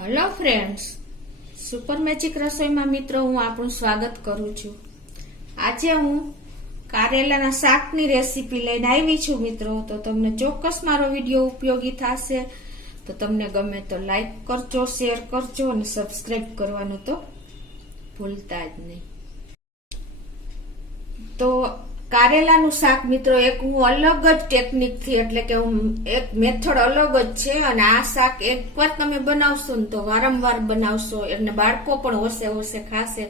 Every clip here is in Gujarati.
હેલો ફ્રેન્ડ્સ, સુપર મેજિક રસોઈમાં મિત્રો હું આપણું સ્વાગત કરું છું. આજે હું કારેલાના શાકની રેસીપી લઈને આવી છું મિત્રો. તો તમને ચોક્કસ મારો વિડીયો ઉપયોગી થશે. તો તમને ગમે તો લાઈક કરજો, શેર કરજો અને સબસ્ક્રાઇબ કરવાનું તો ભૂલતા જ નહીં. તો કારેલાનું શાક મિત્રો એક હું અલગ જ ટેકનિકથી, એટલે કે હું એક મેથડ અલગ જ છે. અને આ શાક એકવાર તમે બનાવશો ને તો વારંવાર બનાવશો, એટલે બાળકો પણ હોશે હોશે ખાશે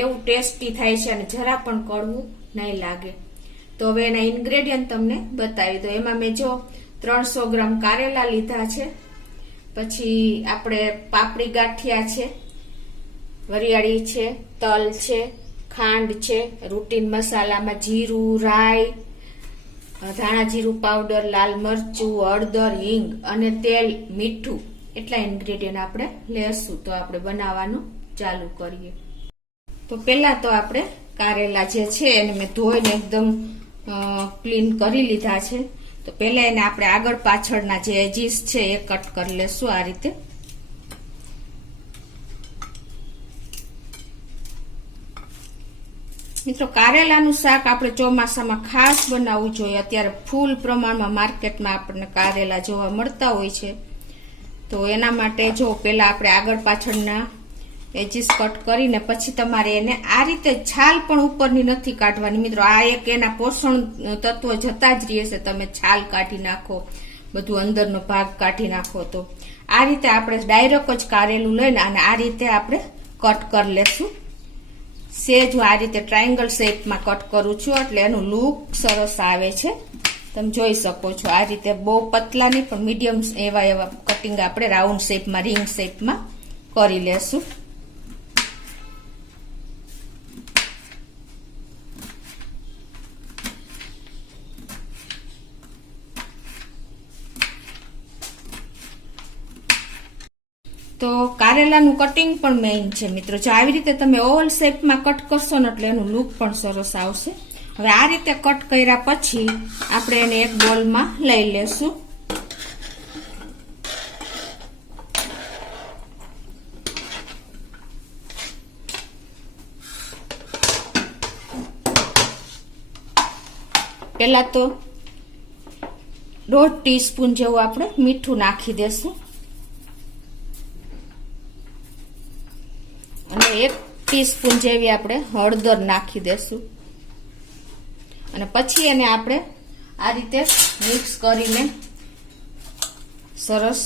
એવું ટેસ્ટી થાય છે અને જરા પણ કડવું નહીં લાગે. તો હવે એના ઇન્ગ્રેડિયન્ટ તમને બતાવી દો. એમાં મેં જો 300 ગ્રામ કારેલા લીધા છે, પછી આપણે પાપડી ગાંઠિયા છે, વરિયાળી છે, તલ છે, ખાંડ છે, રૂટીન મસાલામાં જીરું, રાઈ, ધાણા જીરું પાવડર, લાલ મરચું, હળદર, હિંગ અને તેલ, મીઠું, એટલા ઇન્ગ્રેડિયન્ટ આપણે લેશું. તો આપણે બનાવવાનું ચાલુ કરીએ. તો પેલા તો આપણે કારેલા જે છે એને મેં ધોઈને એકદમ ક્લીન કરી લીધા છે. તો પેલા એને આપણે આગળ પાછળના જે એજીસ છે એ કટ કરી લેશું આ રીતે. મિત્રો કારેલાનું શાક આપણે ચોમાસામાં ખાસ બનાવવું જોઈએ. અત્યારે ફૂલ પ્રમાણમાં માર્કેટમાં આપણને કારેલા જોવા મળતા હોય છે. તો એના માટે જો પેલા આપણે આગળ પાછળના એજીસ કટ કરીને પછી તમારે એને આ રીતે છાલ પણ ઉપરની નથી કાઢવાની મિત્રો. આ એક એના પોષણ તત્વો જતા જ રહેશે. તમે છાલ કાઢી નાખો, બધું અંદરનો ભાગ કાઢી નાખો. તો આ રીતે આપણે ડાયરેક્ટ જ કારેલું લઈને અને આ રીતે આપણે કટ કરી લેશું. સેજ હું આ રીતે ટ્રાયંગલ શેપમાં કટ કરું છું, એટલે એનું લુક સરસ આવે છે. તમે જોઈ શકો છો આ રીતે બહુ પતલા નહીં પણ મીડિયમ એવા કટિંગ આપણે રાઉન્ડ શેપમાં, રિંગ શેપમાં કરી લેશું. તો કારેલાનું કટિંગ પણ મેઇન છે મિત્રો. જો આવી રીતે તમે ઓવલ શેપમાં કટ કરશો ને એટલે એનું લુક પણ સરસ આવશે. હવે આ રીતે કટ કર્યા પછી આપણે એને એક બોલમાં લઈ લેશું. પેલા તો 1/2 ટીસ્પૂન જેવું આપણે મીઠું નાખી દેશું અને 1 ટીસ્પૂન જેવી આપણે હળદર નાખી દેશું. અને પછી એને આપણે આ રીતે મિક્સ કરીને સરસ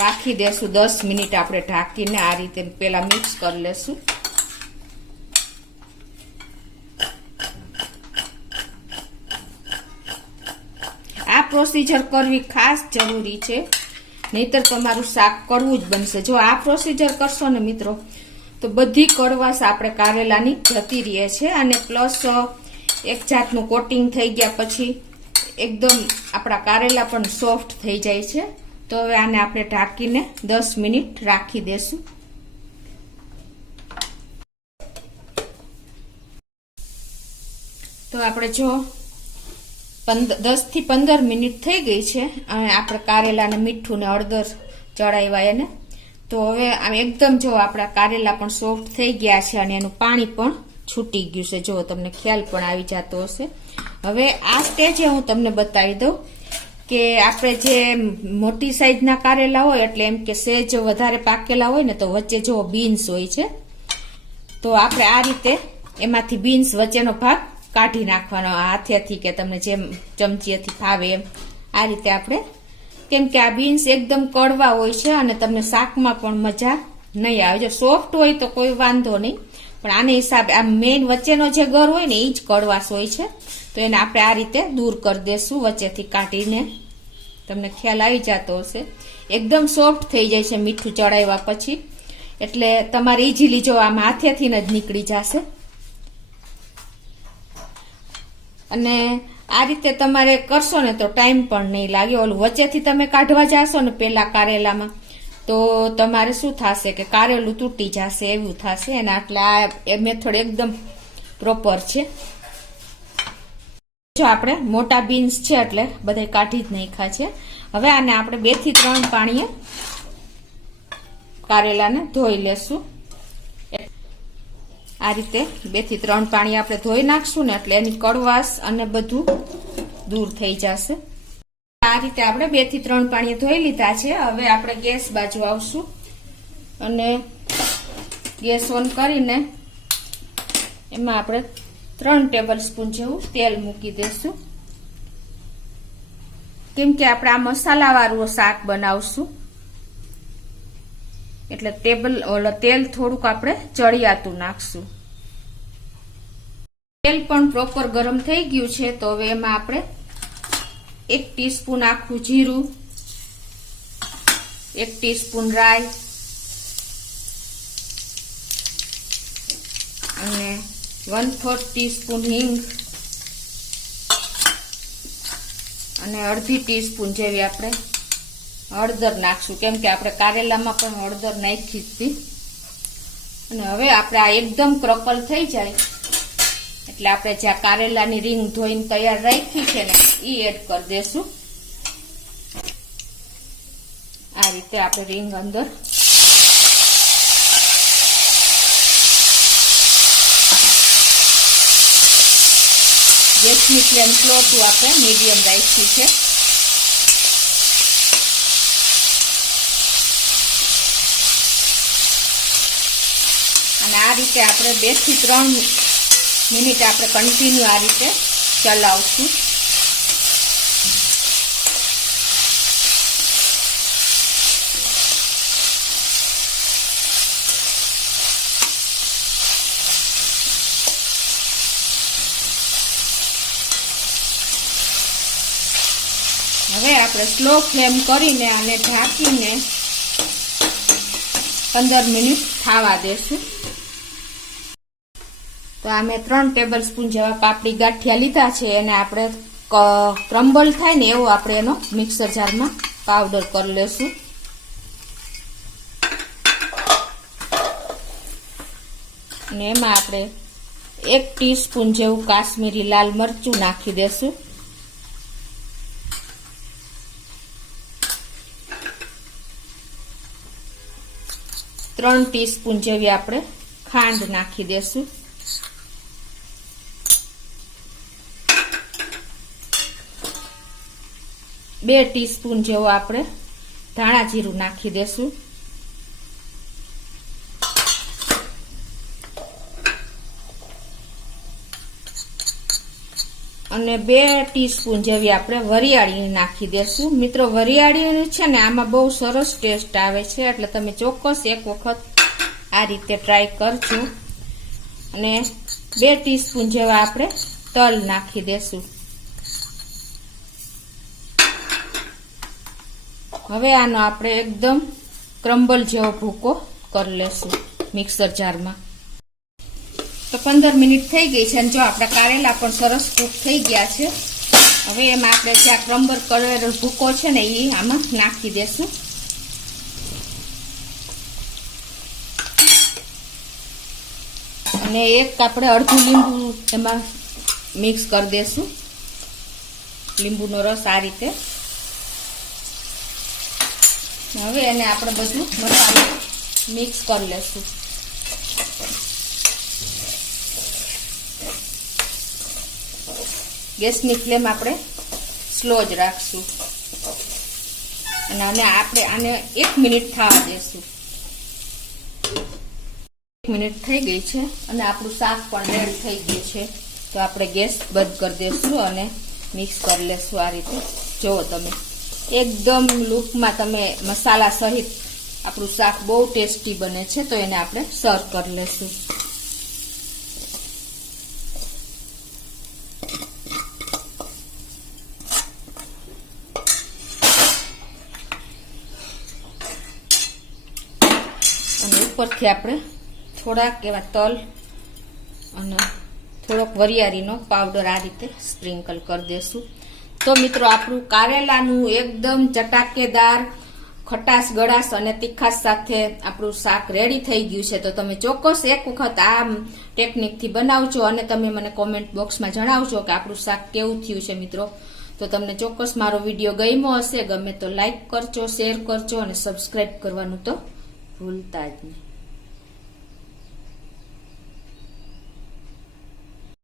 રાખી દેશું. 10 મિનિટ આપણે ઢાંકીને આ રીતે પેલા મિક્સ કરી લેશું. આ પ્રોસીજર કરવી ખાસ જરૂરી છે, નહીતર તમારું શાક કડવું જ બનશે. જો આ પ્રોસીજર કરશો ને મિત્રો તો બધી કડવાશ આપણે કારેલાની જતી રહે છે. અને પ્લસ એક જાતનું કોટિંગ થઈ ગયા પછી એકદમ આપણા કારેલા પણ સોફ્ટ થઈ જાય છે. તો હવે આને આપણે ઢાંકીને 10 મિનિટ રાખી દેશું. તો આપણે જો 10 થી 15 મિનિટ થઈ ગઈ છે અને આપણે કારેલાને મીઠું ને હળદર ચડાવ્યા એને. તો હવે એકદમ જો આપણા કારેલા પણ સોફ્ટ થઈ ગયા છે અને એનું પાણી પણ છૂટી ગયું છે. જો તમને ખ્યાલ પણ આવી જતો હશે. હવે આ સ્ટેજે હું તમને બતાવી દઉં કે આપણે જે મોટી સાઈઝના કારેલા હોય એટલે એમ કે સેજ વધારે પાકેલા હોય ને તો વચ્ચે જો બીન્સ હોય છે. તો આપણે આ રીતે એમાંથી બીન્સ વચ્ચેનો ભાગ કાઢી નાખવાનો હાથેથી કે તમને જેમ ચમચીથી ફાવે એમ. આ રીતે આપણે, કેમ કે આ બીન્સ એકદમ કડવા હોય છે અને તમને શાકમાં પણ મજા નહીં આવે. જો સોફ્ટ હોય તો કોઈ વાંધો નહીં, પણ આને હિસાબે આ મેઇન વચ્ચેનો જે ગર હોય ને એ જ કડવાશ હોય છે. તો એને આપણે આ રીતે દૂર કરી દેશું વચ્ચેથી કાઢીને. તમને ખ્યાલ આવી જતો હશે. એકદમ સોફ્ટ થઈ જાય છે મીઠું ચડાવ્યા પછી, એટલે તમારે ઇઝીલી જો આમ હાથેથી જ નીકળી જશે. અને આ રીતે તમારે કરશો ને તો ટાઈમ પણ નહીં લાગે. ઓલું વચ્ચેથી તમે કાઢવા જાશો ને પેલા કારેલામાં તો તમારે શું થશે કે કારેલું તૂટી જશે એવું થશે. અને એટલે આ મેથડ એકદમ પ્રોપર છે. જો આપણે મોટા બીન્સ છે એટલે બધા કાઢી જ નાખ્યા છે. હવે આને આપણે 2 થી 3 પાણીએ કારેલાને ધોઈ લેશું. આ રીતે 2 થી 3 પાણી આપણે ધોઈ નાખશું ને એટલે એની કડવાશ અને બધું દૂર થઈ જશે. આ રીતે આપણે 2 થી 3 પાણી ધોઈ લીધા છે. હવે આપણે ગેસ બાજુ આવશું અને ગેસ ઓન કરીને એમાં આપણે 3 ટેબલ સ્પૂન જેવું તેલ મૂકી દેશું. કેમ કે આપણે આ મસાલા વાળું શાક બનાવશું એટલે તેલ થોડુંક આપણે ચડિયાતું નાખશું. તેલ પણ પ્રોપર ગરમ થઈ ગયું છે તો હવે એમાં આપણે 1 ટીસ્પૂન આખું જીરું, 1 ટીસ્પૂન રાઈ અને 1/4 ટીસ્પૂન હિંગ અને અડધી ટીસ્પૂન જેવી આપણે હળદર નાખશું. કેમ કે આપણે કારેલામાં પણ હળદર નાખી હતી. અને હવે આપણે આ એકદમ ક્રકલ થઈ જાય એટલે આપણે જ્યાં કારેલાની રીંગ ધોઈને તૈયાર રાખી છે ને એ એડ કરી દેશું. આ રીતે આપણે રીંગ અંદર ગેસની ફ્લેમ સ્લો ટુ આપણે મીડિયમ રાખી છે. અને આ રીતે આપણે 2 થી 3 મિનિટ આપણે કન્ટિન્યુ આ રીતે ચલાવશું. હવે આપણે સ્લો ફ્લેમ કરીને આને ઢાંકીને 15 મિનિટ થાવા દેશું. તો આ મેં 3 ટેબલ સ્પૂન જેવા પાપડી ગાંઠિયા લીધા છે અને આપણે ક્રમ્બલ થાય ને એવો આપણે એનો મિક્સર જારમાં પાવડર કરી લેશું. અને એમાં આપણે 1 ટીસ્પૂન જેવું કાશ્મીરી લાલ મરચું નાખી દેશું. ત્રણ ટીસ્પૂન જેવી આપણે ખાંડ નાખી દેશું. બે ટીસ્પૂન જેવો આપણે ધાણા જીરું નાખી દેશું. અને 2 ટીસ્પૂન જેવી આપણે વરિયાળી નાખી દેશું. મિત્રો વરિયાળી છે ને આમાં બહુ સરસ ટેસ્ટ આવે છે એટલે તમે ચોક્કસ એક વખત આ રીતે ટ્રાય કરજો. અને 2 ટીસ્પૂન જેવા આપણે તલ નાખી દેશું. હવે આનો આપણે એકદમ ક્રમ્બલ જેવો ભૂકો કરી લેશું મિક્સર જારમાં. તો 15 મિનિટ થઈ ગઈ છે અને જો આપણા કારેલા પણ સરસ કૂક થઈ ગયા છે. હવે એમાં આપણે જે આ ક્રમ્બલ કરેલો ભૂકો છે ને એ આમાં નાખી દેશું. અને એક આપણે અડધું લીંબુ એમાં મિક્સ કરી દેશું. લીંબુનો રસ આ રીતે. હવે એને આપણે બધું મસાલો મિક્સ કરી લેશું. ગેસની ફ્લેમ આપણે સ્લો જ રાખશું અને આપણે આને 1 મિનિટ થવા દેશું. 1 મિનિટ થઈ ગઈ છે અને આપણું શાક પણ રેડી થઈ ગયું છે. તો આપણે ગેસ બંધ કરી દેશું અને મિક્સ કરી લેશું આ રીતે. જુઓ તમે એકદમ લૂકમાં તમે મસાલા સહિત આપણું શાક બહુ ટેસ્ટી બને છે. તો એને આપણે સર્વ કરી લેશું. અને ઉપરથી આપણે થોડાક એવા તલ અને થોડોક વરિયાળીનો પાવડર આ રીતે સ્પ્રિંકલ કરી દેશું. તો મિત્રો આપણું કારેલાનું એકદમ ચટાકેદાર ખટાશ ગળાશ અને તીખાશ સાથે આપણું શાક રેડી થઈ ગયું છે. તો તમે ચોક્કસ એક વખત આ ટેકનિકથી બનાવજો અને તમે મને કોમેન્ટ બોક્સમાં જણાવજો કે આપણું શાક કેવું થયું છે મિત્રો. તો તમને ચોક્કસ મારો વિડીયો ગમ્યો હશે. ગમે તો લાઈક કરજો, શેર કરજો અને સબસ્ક્રાઈબ કરવાનું તો ભૂલતા જ નહીં.